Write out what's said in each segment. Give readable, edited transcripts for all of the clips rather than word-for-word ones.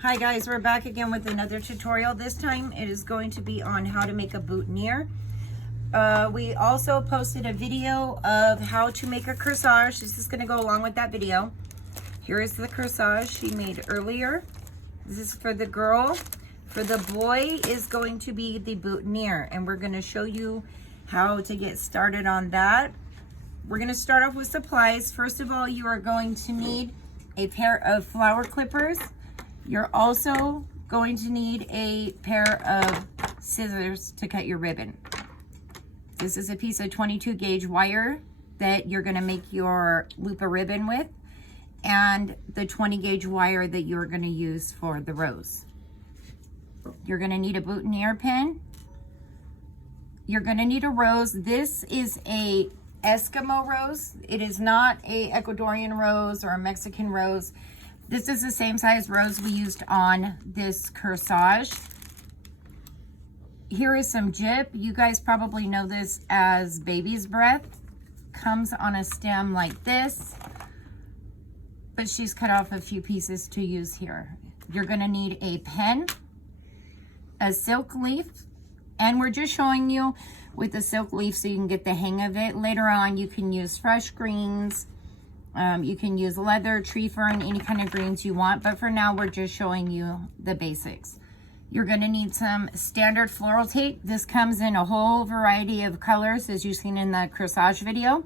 Hi guys, we're back again with another tutorial. This time it is going to be on how to make a boutonnière. We also posted a video of how to make a corsage. This is going to go along with that video. Here is the corsage she made earlier. This is for the girl. For the boy is going to be the boutonnière, and we're going to show you how to get started on that. We're going to start off with supplies. First of all, you are going to need a pair of flower clippers. You're also going to need a pair of scissors to cut your ribbon. This is a piece of 22 gauge wire that you're going to make your loop of ribbon with, and the 20 gauge wire that you're going to use for the rose. You're going to need a boutonnière pin. You're going to need a rose. This is a Eskimo rose. It is not a Ecuadorian rose or a Mexican rose. This is the same size rose we used on this corsage. Here is some gyp. You guys probably know this as baby's breath. Comes on a stem like this, but she's cut off a few pieces to use here. You're gonna need a pen, a silk leaf, and we're just showing you with the silk leaf so you can get the hang of it. Later on, you can use fresh greens. You can use leather, tree fern, any kind of greens you want, but for now we're just showing you the basics. You're going to need some standard floral tape. This comes in a whole variety of colors as you've seen in the corsage video.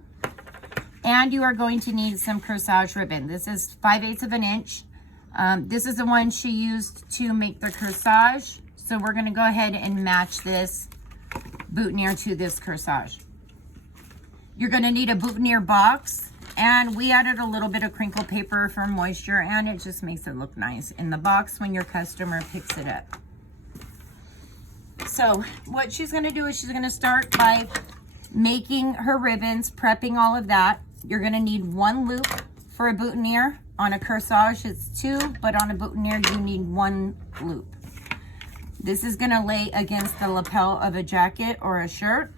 And you are going to need some corsage ribbon. This is 5/8 of an inch. This is the one she used to make the corsage. So we're going to go ahead and match this boutonnière to this corsage. You're going to need a boutonnière box. And we added a little bit of crinkle paper for moisture, and it just makes it look nice in the box when your customer picks it up. So what she's going to do is she's going to start by making her ribbons, prepping all of that. You're going to need one loop for a boutonnière. On a corsage, it's two, but on a boutonnière, you need one loop. This is going to lay against the lapel of a jacket or a shirt.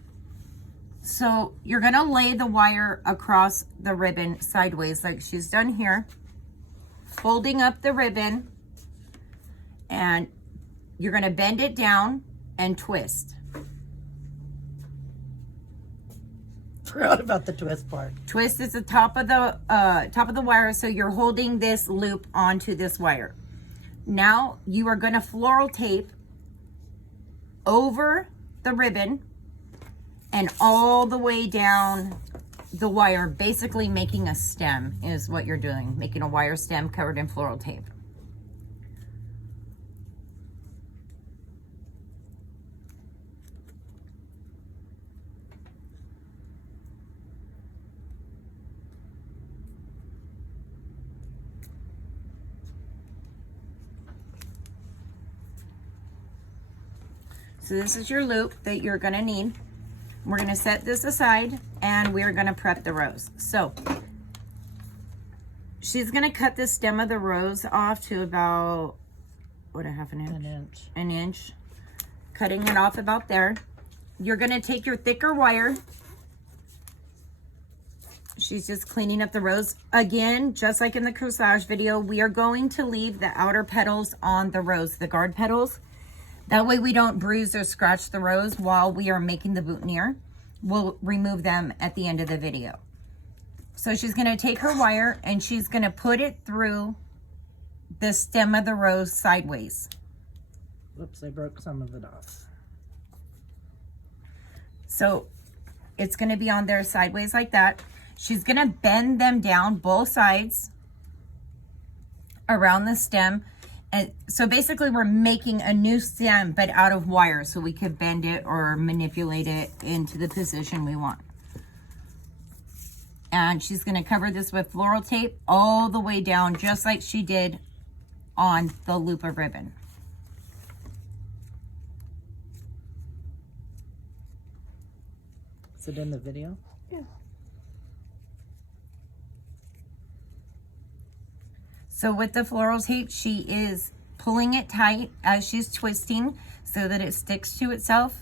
So you're going to lay the wire across the ribbon sideways like she's done here, folding up the ribbon, and you're going to bend it down and twist. Forgot about the twist part. Twist is the top of the wire, so you're holding this loop onto this wire. Now you are going to floral tape over the ribbon and all the way down the wire, basically making a stem is what you're doing, making a wire stem covered in floral tape. So this is your loop that you're going to need. We're going to set this aside and we're going to prep the rose. So she's going to cut the stem of the rose off to about, what, a half an inch? An inch. An inch. Cutting it off about there. You're going to take your thicker wire. She's just cleaning up the rose. Again, just like in the corsage video, we are going to leave the outer petals on the rose, the guard petals. That way we don't bruise or scratch the rose while we are making the boutonnière. We'll remove them at the end of the video. So she's going to take her wire and she's going to put it through the stem of the rose sideways. Whoops, I broke some of it off. So it's going to be on there sideways like that. She's going to bend them down both sides around the stem. And so basically we're making a new stem, but out of wire, so we could bend it or manipulate it into the position we want. And she's going to cover this with floral tape all the way down, just like she did on the loop of ribbon. Is it in the video? Yeah. So with the floral tape, she is pulling it tight as she's twisting so that it sticks to itself.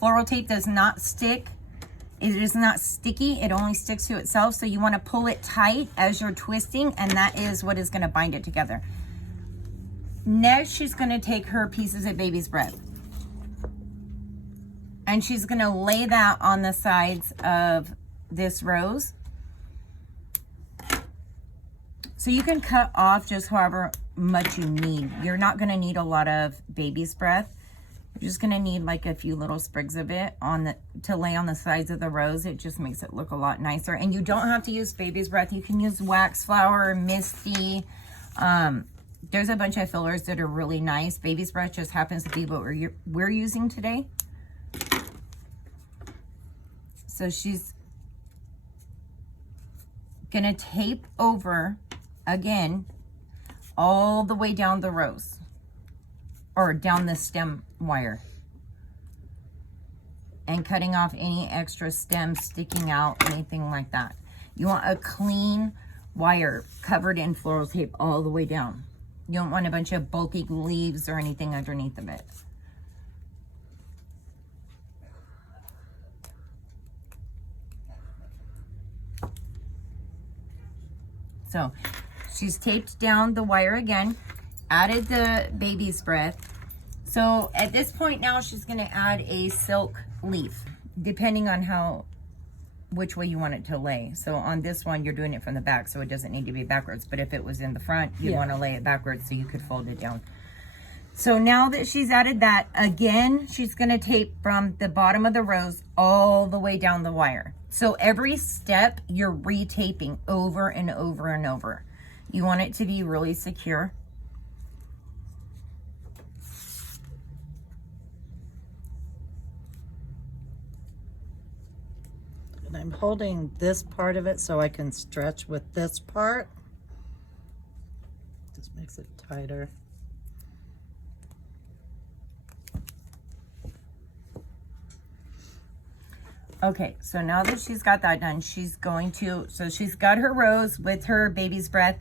Floral tape does not stick It is not sticky, it only sticks to itself, so you want to pull it tight as you're twisting, and that is what is going to bind it together. Next, she's going to take her pieces of baby's breath, and she's going to lay that on the sides of this rose. So you can cut off just however much you need. You're not going to need a lot of baby's breath. You're just going to need like a few little sprigs of it to lay on the sides of the rose. It just makes it look a lot nicer. And you don't have to use baby's breath. You can use wax flower, misty. There's a bunch of fillers that are really nice. Baby's breath just happens to be what we're using today. So she's going to tape over again all the way down the rose, or down the stem wire, and cutting off any extra stems sticking out, anything like that. You want a clean wire covered in floral tape all the way down. You don't want a bunch of bulky leaves or anything underneath of it. So she's taped down the wire again, added the baby's breath. So at this point now, she's going to add a silk leaf, depending on which way you want it to lay. So on this one, you're doing it from the back, so it doesn't need to be backwards. But if it was in the front, you want to lay it backwards so you could fold it down. So now that she's added that, again, she's going to tape from the bottom of the rose all the way down the wire. So every step, you're retaping over and over and over. You want it to be really secure. And I'm holding this part of it so I can stretch with this part. Just makes it tighter. Okay, so now that she's got that done, she's got her rose with her baby's breath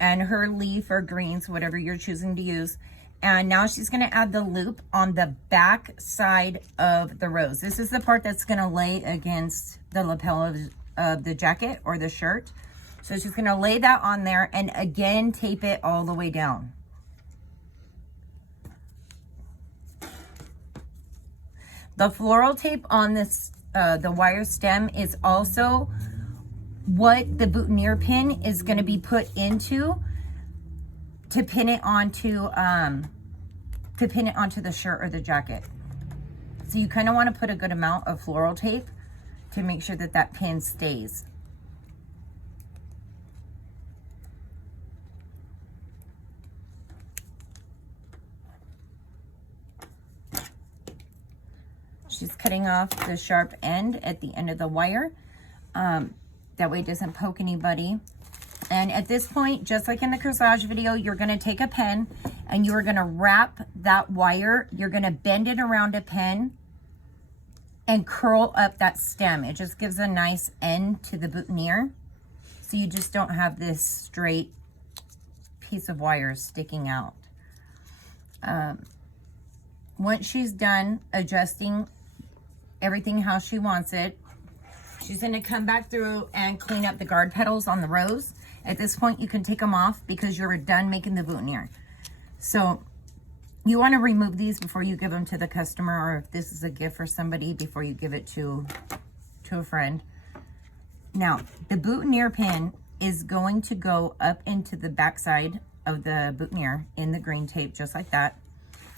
and her leaf or greens, whatever you're choosing to use. And now she's going to add the loop on the back side of the rose. This is the part that's going to lay against the lapel of the jacket or the shirt. So she's going to lay that on there and again tape it all the way down. The floral tape on this the wire stem is also what the boutonniere pin is going to be put into to pin it onto the shirt or the jacket. So you kind of want to put a good amount of floral tape to make sure that that pin stays. She's cutting off the sharp end at the end of the wire. That way it doesn't poke anybody. And at this point, just like in the corsage video, you're going to take a pen and you are going to wrap that wire. You're going to bend it around a pen and curl up that stem. It just gives a nice end to the boutonniere. So you just don't have this straight piece of wire sticking out. Once she's done adjusting everything how she wants it, she's going to come back through and clean up the guard petals on the rose. At this point, you can take them off because you're done making the boutonniere. So you want to remove these before you give them to the customer, or if this is a gift for somebody, before you give it to a friend. Now, the boutonniere pin is going to go up into the back side of the boutonniere in the green tape, just like that.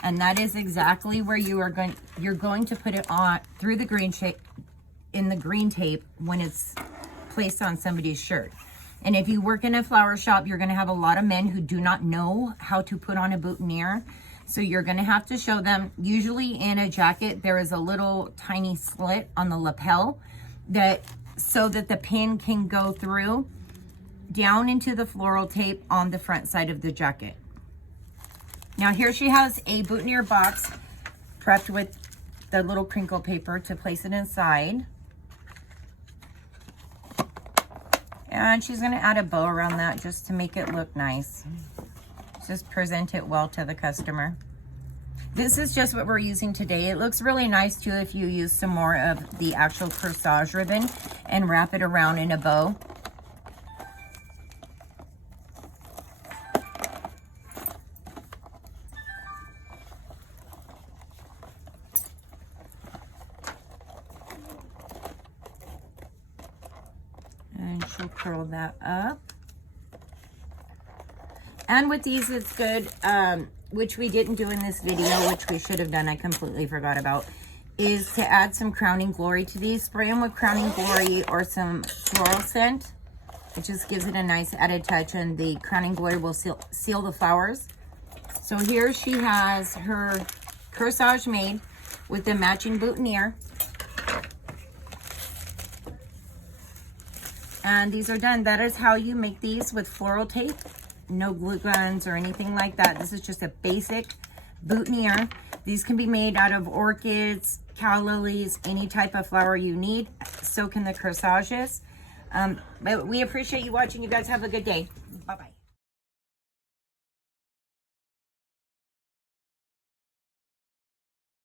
And that is exactly where you're going to put it on through the green shape in the green tape when it's placed on somebody's shirt. And if you work in a flower shop, you're going to have a lot of men who do not know how to put on a boutonniere. So you're going to have to show them. Usually in a jacket, there is a little tiny slit on the lapel so that the pin can go through down into the floral tape on the front side of the jacket. Now here she has a boutonniere box prepped with the little crinkle paper to place it inside. And she's going to add a bow around that just to make it look nice. Just present it well to the customer. This is just what we're using today. It looks really nice too if you use some more of the actual corsage ribbon and wrap it around in a bow. And she'll curl that up. And with these, it's good, which we didn't do in this video, which we should have done, I completely forgot about, is to add some Crowning Glory to these. Spray them with Crowning Glory or some floral scent. It just gives it a nice added touch, and the Crowning Glory will seal the flowers. So here she has her corsage made with the matching boutonnière. And these are done. That is how you make these with floral tape. No glue guns or anything like that. This is just a basic boutonnière. These can be made out of orchids, calla lilies, any type of flower you need. So can the corsages. But we appreciate you watching. You guys have a good day. Bye-bye.